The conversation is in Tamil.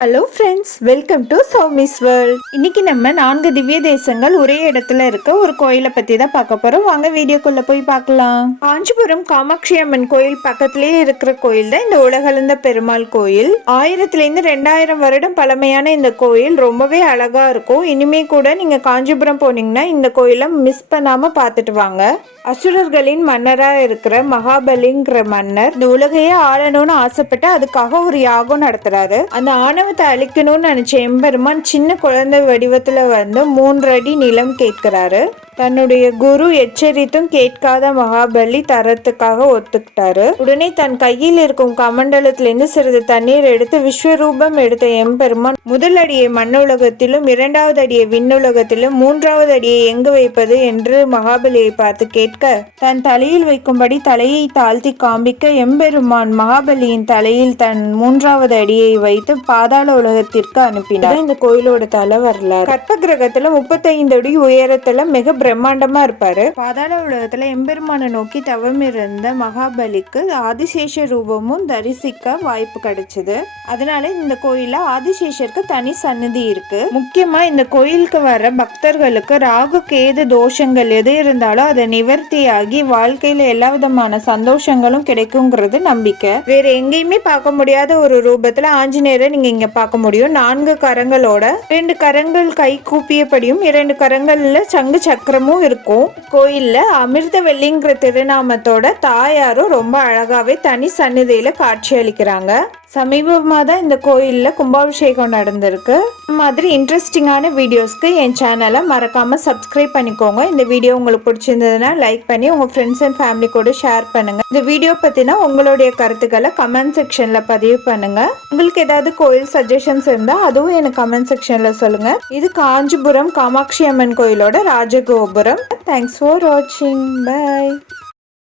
Hello friends welcome to Soumi's world இன்னைக்கு நம்ம நான்கு திவ்ய தேசங்கள் ஒரே இடத்துல இருக்க ஒரு கோயிலை பத்தி தான் பார்க்க போறோம். வாங்க வீடியோக்குள்ள போய் பார்க்கலாம். காஞ்சிபுரம் காமாட்சி அம்மன் கோயில் பக்கத்திலேயே இருக்கிற கோயில் தான் இந்த உலகளந்த பெருமாள் கோயில். ஆயிரத்துலேருந்து ரெண்டாயிரம் வருடம் பழமையான இந்த கோயில் ரொம்பவே அழகா இருக்கும். இனிமே கூட நீங்க காஞ்சிபுரம் போனீங்கன்னா இந்த கோயிலை மிஸ் பண்ணாம பார்த்துட்டு வாங்க. அசுரர்களின் மன்னரா இருக்கிற மகாபலிங்கிற மன்னர் இந்த உலகையே ஆளணும்னு ஆசைப்பட்டு அதுக்காக ஒரு யாகம் நடத்துறாரு. அந்த ஆணவத்தை அழிக்கணும்னு நினச்ச எம்பெருமான் சின்ன குழந்தை வடிவத்துல வந்து மூன்று அடி நிலம் கேட்குறாரு. தன்னுடைய குரு எச்சரித்தும் கேட்காத மகாபலி தரத்துக்காக ஒத்துக்கிட்டாரு. உடனே தன் கையில் இருக்கும் கமண்டலத்திலிருந்து சிறிது தண்ணீர் எடுத்து விஸ்வரூபம் எடுத்த எம்பெருமான் முதல் அடியை மண்ணுலகத்திலும் இரண்டாவது அடியை விண்ணுலகத்திலும் மூன்றாவது அடியை எங்கு வைப்பது என்று மகாபலியை பார்த்து கேட்க தன் தலையில் வைக்கும்படி தலையை தாழ்த்தி காண்பிக்க எம்பெருமான் மகாபலியின் தலையில் தன் மூன்றாவது அடியை வைத்து பாதாள உலகத்திற்கு அனுப்பினார். இந்த கோயிலோட தலை வரலாறு. கற்ப கிரகத்துல முப்பத்தைந்து அடி உயரத்துல மிக பிரம்மாண்டமா இருப்பாரு. பாதாள உலகத்துல எம்பெருமானை நோக்கி தவம் இருந்த மகாபலிக்கு ஆதிசேஷ ரூபமும் தரிசிக்க வாய்ப்பு கிடைச்சது. அதனால இந்த கோயிலில் ஆதிசேஷருக்கு தனி சன்னதி இருக்கு. முக்கியமா இந்த கோயிலுக்கு வர பக்தர்களுக்கு ராகு கேது தோஷங்கள் எது இருந்தாலும் அதை நிவர்த்தியாகி வாழ்க்கையில எல்லா விதமான சந்தோஷங்களும் கிடைக்குங்கிறது நம்பிக்கை. வேற எங்கேயுமே பார்க்க முடியாத ஒரு ரூபத்துல ஆஞ்சநேயரை நீங்க இங்க பார்க்க முடியும். நான்கு கரங்களோட ரெண்டு கரங்கள் கை கூப்பியபடியும் இரண்டு கரங்கள்ல சங்கு சக்கர சக்கரமும் இருக்கும். கோயில்ல அமிர்தவல்லிங்கிற திருநாமத்தோட தாயாரும் ரொம்ப அழகாவே தனி சந்நிதியில காட்சி அளிக்கிறாங்க. சமீபமாக தான் இந்த கோயிலில் கும்பாபிஷேகம் நடந்திருக்கு. இந்த மாதிரி இன்ட்ரெஸ்டிங்கான வீடியோஸ்க்கு என் சேனலை மறக்காமல் சப்ஸ்கிரைப் பண்ணிக்கோங்க. இந்த வீடியோ உங்களுக்கு பிடிச்சிருந்ததுன்னா லைக் பண்ணி உங்கள் ஃப்ரெண்ட்ஸ் அண்ட் ஃபேமிலி கூட ஷேர் பண்ணுங்கள் இந்த வீடியோ பற்றினா உங்களுடைய கருத்துக்களை கமெண்ட் செக்ஷனில் பதிவு பண்ணுங்கள் உங்களுக்கு ஏதாவது கோயில் சஜஷன்ஸ் இருந்தால் அதுவும் எனக்கு கமெண்ட் செக்ஷனில் சொல்லுங்கள் இது காஞ்சிபுரம் காமாட்சி அம்மன் கோயிலோட ராஜகோபுரம். தேங்க்ஸ் ஃபார் வாட்சிங் பை